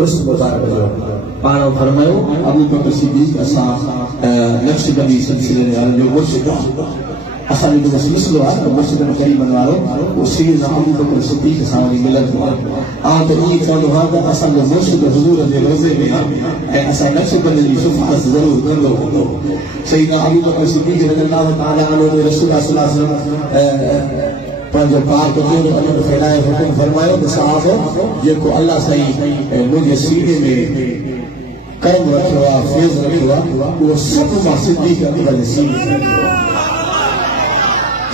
उर्स मुबारक जो पाण फरमायो अबू बकर सिद्दीक़ असा नक्शबंदी सिलसिले वाले जो मुर्शिद असा जो मसलो है मुर्शिद में करीबन वालो वो सैयदना अबू बकर सिद्दीक़ सावरी मिलत आ तो ये चवंदो हा त असा जो मुर्शिद हुजूर जे रोज़े में ऐं असा नक्शबंदी जी सुफ़ारत ज़रूर कंदो हूंदो। सैयदना अबू बकर सिद्दीक़ रज़ियल्लाहु तआला अन्हु ने रसूलुल्लाह सल्लल्लाहु अलैहि वसल्लम पंहिंजो पाक जो फैलाए हुकुम फरमायो त साहब जेको अल्लाह साईं मुंहिंजे सीने में कर्म रखियो आहे फैज़ रखियो आहे उहो सभु मां सिद्दीक़ अकबर जे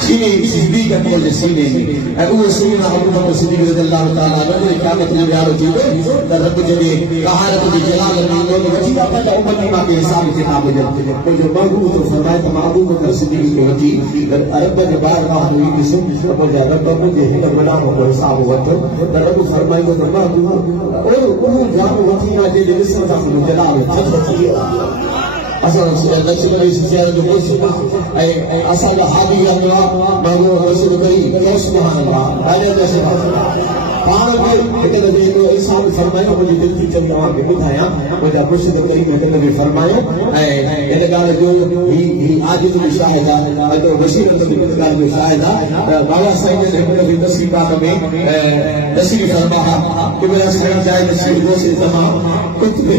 सीने सिद्दीक़ अकबर जे सीने में ऐं उहो सैयदना अबू बकर सिद्दीक़ रज़ियल्लाहु तआला अन्हु जे क़यामत जो ॾियारो थींदो त रब जॾहिं कहारत जी जलाल में ईंदो त वठी पंहिंजा उम्मती मां के हिसाब किताब हुजनि मुंहिंजो महबूब थो फरमाए त मां अबू बकर सिद्दीक़ खे वठी अरब जे बारगाह में ॾिसो त मुंहिंजा रब मुंहिंजे हिन गुनाह जो हिसाब वठो त रब फरमाईंदो त महबूब उहो जाम वठी मां जॾहिं ॾिसो त मुंहिंजो जलाल थधो थी वियो असां नक्शबंदी सिलसिले जो मुर्शिद ऐं असांजा हादी अल्लाह महबूब रसूल करीम सुभान अल्लाह पाण में हिकु दफ़े जो इंसान फरमायो मुंहिंजी दिलि थी चई तव्हांखे ॿुधायां मुंहिंजा मुर्शिद करीम हिकु दफ़े फरमायो ऐं हिन ॻाल्हि जो ही आजिज़ बि शाहिद आहे अॼु बशीर बि हिन ॻाल्हि जो शाहिद आहे बाबा साईं जन हिकु दफ़े तस्वीर में तस्वीर फरमा कि मेरा शहर जाए तस्वीर से तमाम कुछ में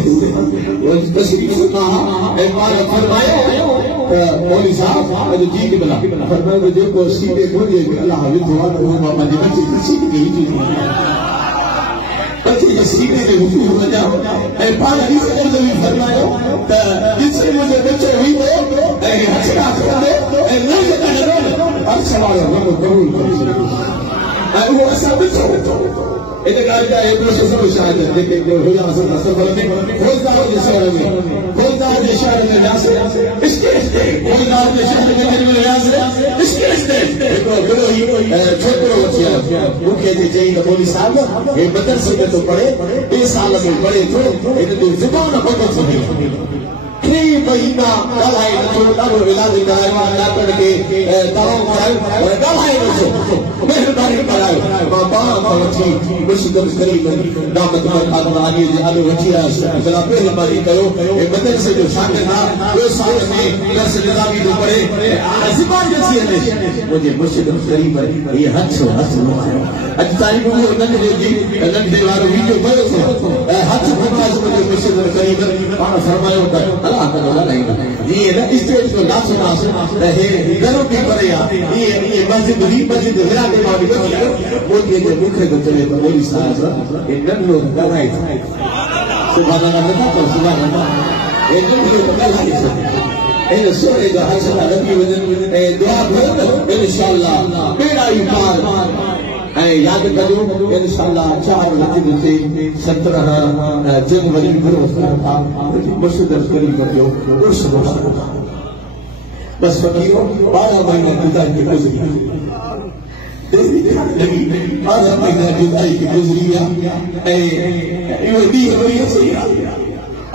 तस्वीर सुना ऐं पाण फरमायो मौलवी साहब अॼु जी के भला फरमायो जेको सीधे खोले अल्लाह विधो आहे उहो मां पंहिंजे बच्चे खे सीधे खे विझी बच्चे जे सीधे ते हुजूर वञा ऐं पाण इहो बि फरमायो त जिससे मुंहिंजो बच्चो वींदो ऐं हसड़ा कंदो ऐं लंघ कंदो अर्श वारो रब क़बूल करे छॾींदो ऐं उहो असां ॾिठो इन ॻाल्हि जा एतिरो सुठो शायद जेके हुया सफ़र में फौजदार जे शहर में वियासीं स्टेज ते फौजदार जे शहर में वियासीं स्टेज ते हिकिड़ो गुरो छोकिरो वठी आयो मूंखे चई त मौलवी साहिब हे मदरसे में थो पढ़े 2 साल में पढ़े थो हिन जो ज़ुबान बंदि थी वई 3 महीना ॻाल्हाए नथो ॾाढो इलाज करायो आहे डॉक्टर खे दवाऊं करायो ॻाल्हाए नथो महिरबानी करायो मां पाण खां वठी मुर्शिद करीम दामत बरक़ात आली जे आलो वठी आयुसि भला महिरबानी कयो हे मदरसे जो शागिर्द आहे 2 साल में दर्स निज़ामी जो पढ़े ज़ुबान नथी अचे मुंहिंजे मुर्शिद करीम इहे हथ लुमायो अॼु ताईं उहो नंढे वारो वीडियो पियो थो हथ घुमाए मुंहिंजे मुर्शिद करीम पाण फरमायो त जीअं न स्टेज जो नाचो नाचो त हे घणो बि परे आहे ईअं मस्जिद विराटे मां बि वठी मोदीअ जे मुखे थो चवे त मौलवी साहिब हे नंढो ॻाल्हाए सुभाणे नथा पर सुभाणे हे नंढो ॻाल्हाए इन सोरे जा हौसला लॻी वञनि ऐं दुआ घुरो इंशाअल्लाह बेड़ा ई पार ऐं यादि कजो इंशाअल्लाह 4 मस्जिद ते 17 जनवरी मुर्शिद करीम जो उर्स बस फकीरो 12 महीना गुज़ार के गुज़री 12 महीना जुदाई की गुज़री ऐं इहो ॾींहुं वरी अची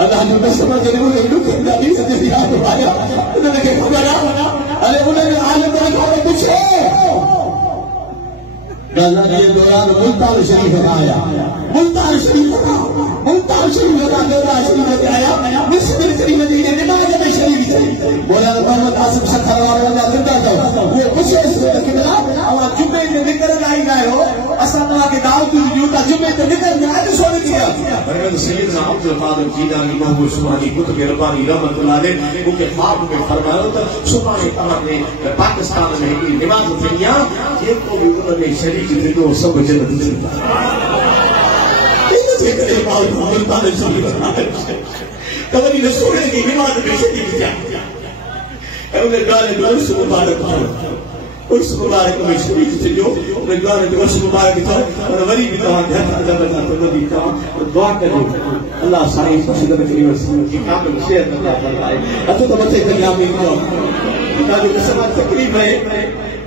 अल्लाह जो कसम करे उन दुख जा ॾींहं ते यादि आया उनखे ख़बर आहे अरे उन आलम खां पुछो गज़ा के दौरान मुल्तान शरीफ आया मुल्तान शरीफ का गज़ा शरीफ में आया मिस्र शरीफ में नमाज में शरीफ थे बोला मोहम्मद आसिफ सखर वाला जिंदा था वो पूछे कि आवाज जुमे में निकल आई गए हो असा के दावत दी जुमे ते निकल आज सोने दिया हजरत सैयदना अब्दुल कादिर जीलानी महबूब सुभानी कुतुब रब्बानी रहमतुल्लाह अलैह उनके ख्वाब में फरमाया था सुभाने तमाम ने पाकिस्तान में एक नमाज दुनिया ये को भी उन्होंने शरीफ जो सब जन्नत में इनसे करे बाल मुल्तान शरीफ कभी न सोने की नमाज में शरीफ क्या उन्हें गाने उर्स मुबारक में शरीफ से जो उन्हें गाने उर्स मुबारक था और वरी भी कहा घर अल्लाह बता तो नबी का दुआ करो अल्लाह साईं मुर्शिद करीम की कामिल शेर अता फरमाए अतो तो मथे कयामी को ताकि कसम तकलीफ है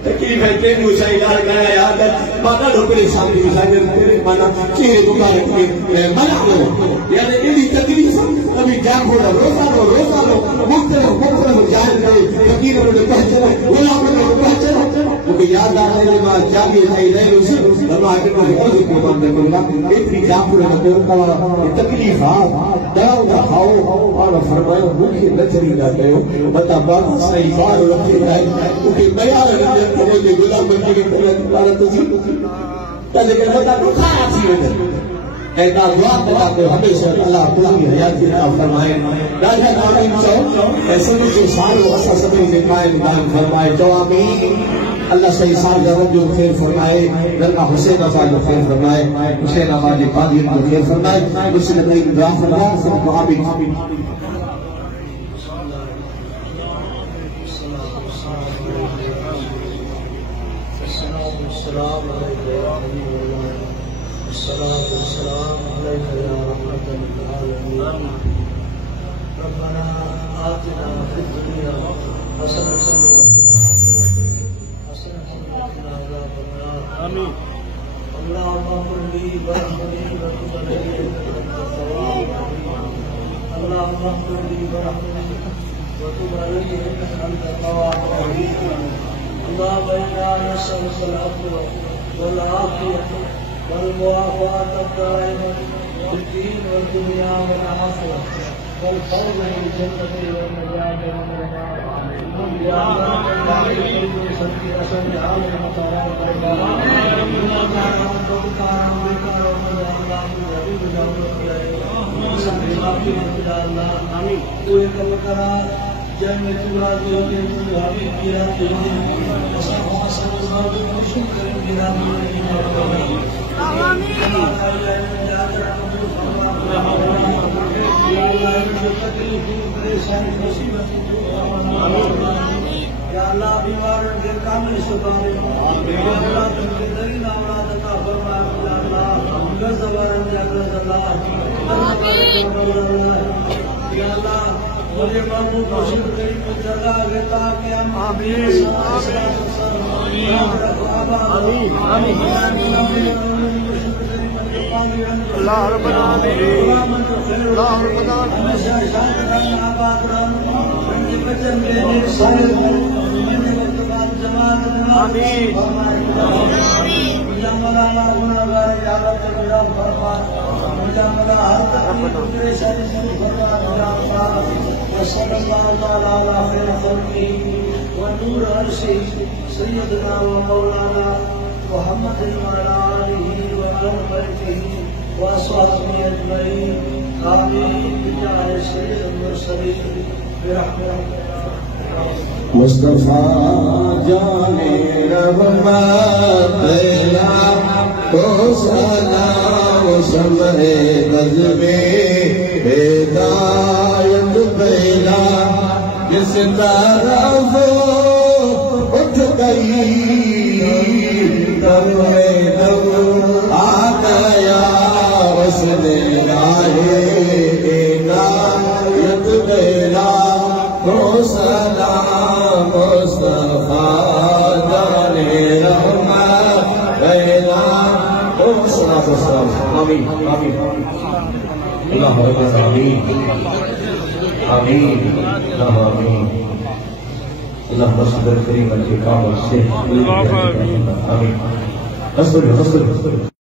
ट्रेन में साईं यार गया यार माना लो परेशान थी साईं माना चेहरे मुबारक में मना लो यानी एडी तकलीफ कभी जान हो रोजा लो मुख्तलिफ जान दे फकीर ने पहचान गुलाम ने पहचान मुझे याद आ रहा है मां जागे नहीं रहे फरमाया कि बहुत ही कुर्बान देगा इतनी जापुर का तकलीफात दाव दा खाओ और फरमाया भूखे न चली जाते हो बता बाबा सही बार रखे जाए क्योंकि बयान ने तो ये गुलाम बन के अल्लाह तो तले के बता तो खाया थी ऐसा दुआ करते हमेशा अल्लाह तुझी हयात की अता फरमाए राजा आमीन चो ऐसे जो साल असा सभी के कायम दान फरमाए जो आमीन अल्लाह सही साल जरूर जो खैर फरमाए लड़का हुसैन असा जो खैर फरमाए हुसैन आबादी कादिर जो खैर फरमाए मुझसे नबी की दुआ फरमाए सब आमीन रब्बना आतिना फिद दुनिया हसनतन व आमीन अल्लाहुम्मा कुल्ली बरहमती व तुबली अल्लाहुम्मा कुल्ली बरहमती व तुबली अंत तवाब अल्लाहुम्मा इन्ना नसअलुकल अफ़्व वल आफ़ियत वल मुआफ़ात दाइमत फिद दीन व दुनिया वल आखिरह والفوز بالجنة والنجاة والرضا يا الله كل سنتي أسأل عالم مطارات الله या अल्लाह बीमार के कामिल सुधारे या अल्लाह तुमके दरीन औलाद अता फरमा या अल्लाह गज़वारन या गज़ल्लाह या अल्लाह मुझे बाबू मुर्शिद करीम को जगह देता कि हम आमीन आमीन आमीन अल्लाह रब्बल आमीन अल्लाह रब्बल आमीन हमेशा शान आबाद रहो बचन के सारे जमात आमीन या मौलाना गुनाहगार या रब मेरा फरमा या मौला हर तकलीफ परेशानी से फरमा या अल्लाह सल्लल्लाहु तआला अला खैर खल्क़ी व नूर अर्शी सय्यदना व मौलाना मुहम्मद व अला आलिहि व असहाबिहि व असहाबिहि अजमईन आमीन बिजाह सय्यद मुरसलीन मुस्तफा जाने रहमत तेरा तो सलाम समरे गज़बे हिदायत पैदा जिस तरफ उठ गई तवे नव आ गया उसने गाहे हिदायत पैदा सलाम मुस्तफा जाने रहमत पैदा आमीन आमीन अल्लाह आमीन आमीन आमीन अल्लाह मस्जिद करीम के काबा से आमीन